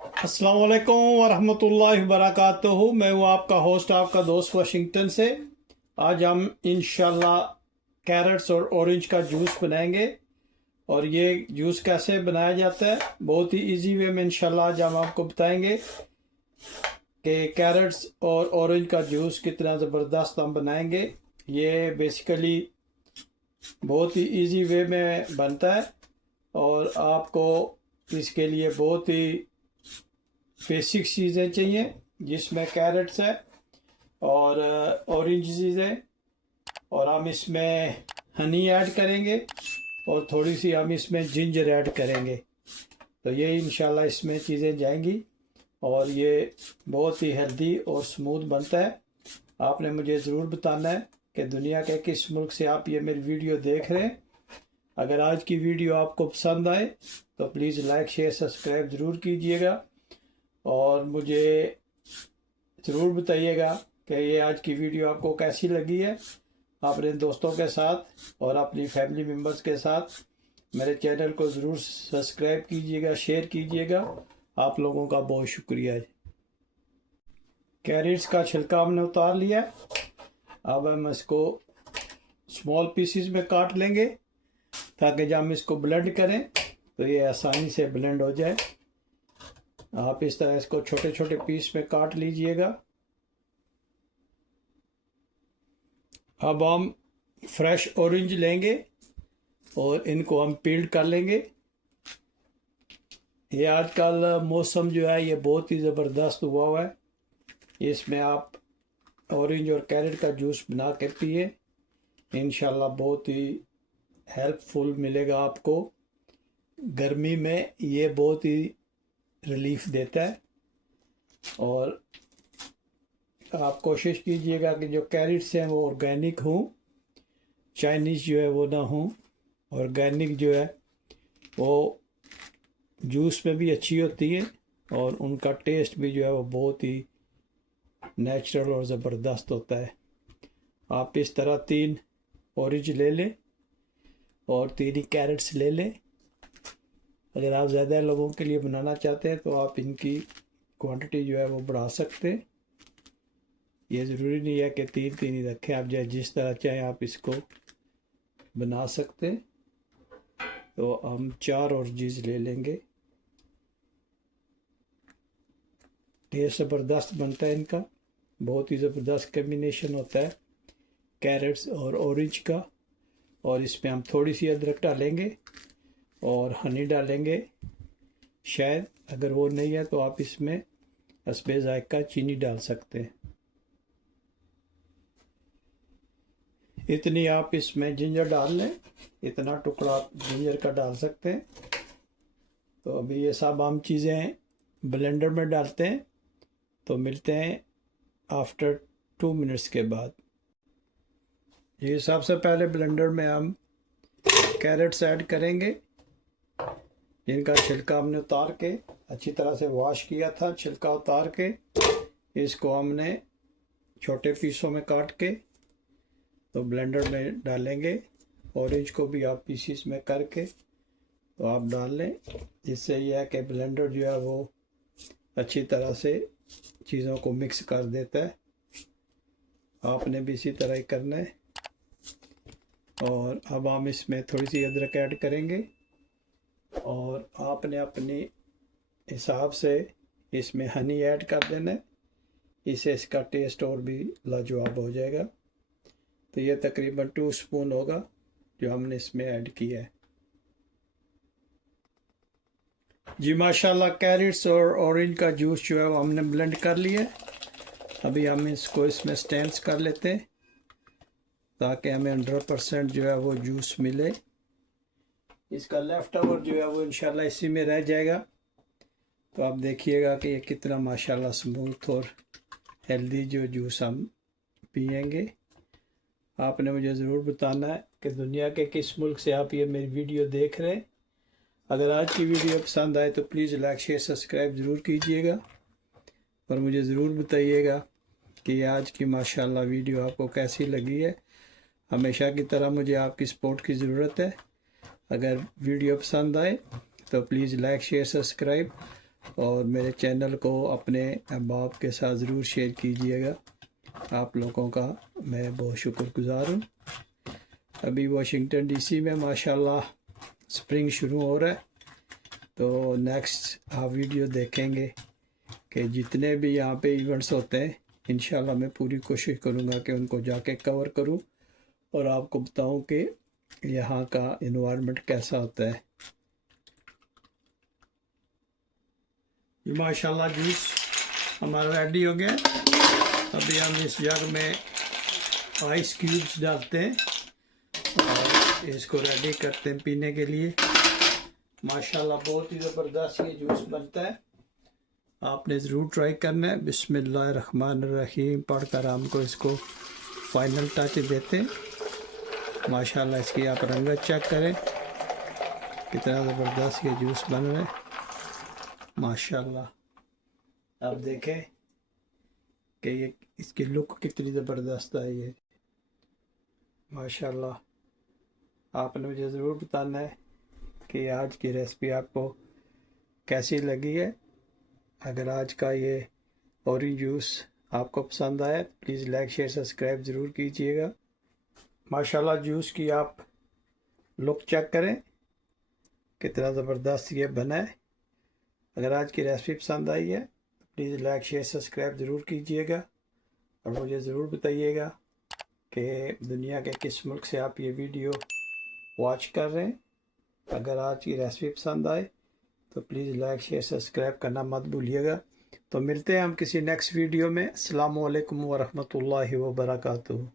अस्सलाम वालेकुम वरहमतुल्लाहि वबरकातुहू। मैं हूँ आपका होस्ट, आपका दोस्त वाशिंगटन से। आज हम इंशाल्लाह कैरेट्स और ऑरेंज का जूस बनाएंगे। और ये जूस कैसे बनाया जाता है, बहुत ही इजी वे में इंशाल्लाह आज हम आपको बताएंगे कि कैरेट्स और ऑरेंज का जूस कितना ज़बरदस्त हम बनाएंगे। ये बेसिकली बहुत ही इजी वे में बनता है और आपको इसके लिए बहुत ही बेसिक चीज़ें चाहिए, जिसमें कैरेट्स है और ऑरेंज है, और हम इसमें हनी ऐड करेंगे और थोड़ी सी हम इसमें जिंजर ऐड करेंगे। तो ये इंशाल्लाह इसमें चीज़ें जाएंगी और ये बहुत ही हेल्दी और स्मूथ बनता है। आपने मुझे ज़रूर बताना है कि दुनिया के किस मुल्क से आप ये मेरी वीडियो देख रहे हैं। अगर आज की वीडियो आपको पसंद आए तो प्लीज़ लाइक शेयर सब्सक्राइब ज़रूर कीजिएगा और मुझे ज़रूर बताइएगा कि ये आज की वीडियो आपको कैसी लगी है। अपने दोस्तों के साथ और अपनी फैमिली मेम्बर्स के साथ मेरे चैनल को ज़रूर सब्सक्राइब कीजिएगा, शेयर कीजिएगा। आप लोगों का बहुत शुक्रिया। कैरेट्स का छिलका हमने उतार लिया। अब हम इसको स्मॉल पीसीज में काट लेंगे ताकि जब हम इसको ब्लेंड करें तो ये आसानी से ब्लेंड हो जाए। आप इस तरह इसको छोटे छोटे पीस में काट लीजिएगा। अब हम फ्रेश ऑरेंज लेंगे और इनको हम पील कर लेंगे। ये आजकल मौसम जो है ये बहुत ही ज़बरदस्त हुआ है। इसमें आप ऑरेंज और कैरेट का जूस बना के पिए, इंशाल्लाह बहुत ही हेल्पफुल मिलेगा आपको। गर्मी में ये बहुत ही रिलीफ देता है। और आप कोशिश कीजिएगा कि जो कैरेट्स हैं वो ऑर्गेनिक हों, चाइनीज़ जो है वो ना हों। ऑर्गेनिक जो है वो जूस में भी अच्छी होती है और उनका टेस्ट भी जो है वो बहुत ही नेचुरल और ज़बरदस्त होता है। आप इस तरह 3 ऑरेंज ले लें और 3 ही कैरेट्स ले लें। अगर आप ज़्यादा लोगों के लिए बनाना चाहते हैं तो आप इनकी क्वांटिटी जो है वो बढ़ा सकते हैं। ये ज़रूरी नहीं है कि 3 ही रखें, आप जिस तरह चाहें आप इसको बना सकते हैं। तो हम 4 ऑरेंज ले लेंगे। टेस्ट ज़बरदस्त बनता है इनका, बहुत ही ज़बरदस्त कम्बिनेशन होता है कैरेट्स और ऑरेंज का। और इसमें हम थोड़ी सी अदरक डालेंगे और हनी डालेंगे। शायद अगर वो नहीं है तो आप इसमें हस्बे ज़ायक़ा चीनी डाल सकते हैं। इतनी आप इसमें जिंजर डाल लें, इतना टुकड़ा आप जिंजर का डाल सकते हैं। तो अभी ये सब हम चीज़ें ब्लेंडर में डालते हैं, तो मिलते हैं आफ्टर 2 मिनट्स के बाद। ये सबसे पहले ब्लेंडर में हम कैरेट्स ऐड करेंगे, जिनका छिलका हमने उतार के अच्छी तरह से वॉश किया था। छिलका उतार के इसको हमने छोटे पीसों में काट के तो ब्लेंडर में डालेंगे। ऑरेंज को भी आप पीसीस में करके तो आप डाल लें। इससे यह है कि ब्लेंडर जो है वो अच्छी तरह से चीज़ों को मिक्स कर देता है। आपने भी इसी तरह ही करना है। और अब हम इसमें थोड़ी सी अदरक ऐड करेंगे और आपने अपने हिसाब से इसमें हनी ऐड कर देना है। इससे इसका टेस्ट और भी लाजवाब हो जाएगा। तो ये तकरीबन 2 स्पून होगा जो हमने इसमें ऐड किया है। जी माशाल्लाह, कैरेट्स और ऑरेंज का जूस जो है वो हमने ब्लेंड कर लिया है। अभी हम इसको इसमें स्टैंस कर लेते हैं ताकि हमें 100% जो है वो जूस मिले। इसका लेफ़्ट ओवर जो है वो इंशाल्लाह इसी में रह जाएगा। तो आप देखिएगा कि ये कितना माशाल्लाह स्मूथ और हेल्दी जो जूस हम पिएंगे। आपने मुझे ज़रूर बताना है कि दुनिया के किस मुल्क से आप ये मेरी वीडियो देख रहे हैं। अगर आज की वीडियो पसंद आए तो प्लीज़ लाइक शेयर सब्सक्राइब ज़रूर कीजिएगा और मुझे ज़रूर बताइएगा कि आज की माशाल्लाह वीडियो आपको कैसी लगी है। हमेशा की तरह मुझे आपकी सपोर्ट की ज़रूरत है। अगर वीडियो पसंद आए तो प्लीज़ लाइक शेयर सब्सक्राइब और मेरे चैनल को अपने अहबाब के साथ ज़रूर शेयर कीजिएगा। आप लोगों का मैं बहुत शुक्रगुज़ार हूँ। अभी वाशिंगटन डीसी में माशाल्लाह स्प्रिंग शुरू हो रहा है, तो नेक्स्ट आप वीडियो देखेंगे कि जितने भी यहाँ पे इवेंट्स होते हैं इंशाल्लाह मैं पूरी कोशिश करूँगा कि उनको जाके कवर करूँ और आपको बताऊँ कि यहाँ का इन्वायरमेंट कैसा होता है। ये माशाल्लाह जूस हमारा रेडी हो गया। अभी हम इस जग में आइस क्यूब्स डालते हैं और इसको रेडी करते हैं पीने के लिए। माशाल्लाह बहुत ही ज़बरदस्त ये जूस बनता है, आपने ज़रूर ट्राई करना है। बिस्मिल्लाहिर्रहमानिर्रहीम पढ़कर हमको इसको फाइनल टच देते हैं। माशाल्लाह इसकी आप रंगत चेक करें, कितना ज़बरदस्त ये जूस बन रहा है। माशाल्लाह आप देखें कि ये इसकी लुक कितनी ज़बरदस्त है। ये माशाल्लाह आपने मुझे ज़रूर बताना है कि आज की रेसिपी आपको कैसी लगी है। अगर आज का ये ऑरेंज जूस आपको पसंद आया प्लीज़ लाइक शेयर सब्सक्राइब ज़रूर कीजिएगा। माशाल्लाह जूस की आप लुक चेक करें, कितना ज़बरदस्त ये बना है। अगर आज की रेसिपी पसंद आई है तो प्लीज़ लाइक शेयर सब्सक्राइब ज़रूर कीजिएगा और मुझे ज़रूर बताइएगा कि दुनिया के किस मुल्क से आप ये वीडियो वॉच कर रहे हैं। अगर आज की रेसिपी पसंद आए तो प्लीज़ लाइक शेयर सब्सक्राइब करना मत भूलिएगा। तो मिलते हैं हम किसी नेक्स्ट वीडियो में। अस्सलामु अलैकुम व रहमतुल्लाहि व बरकातुहू।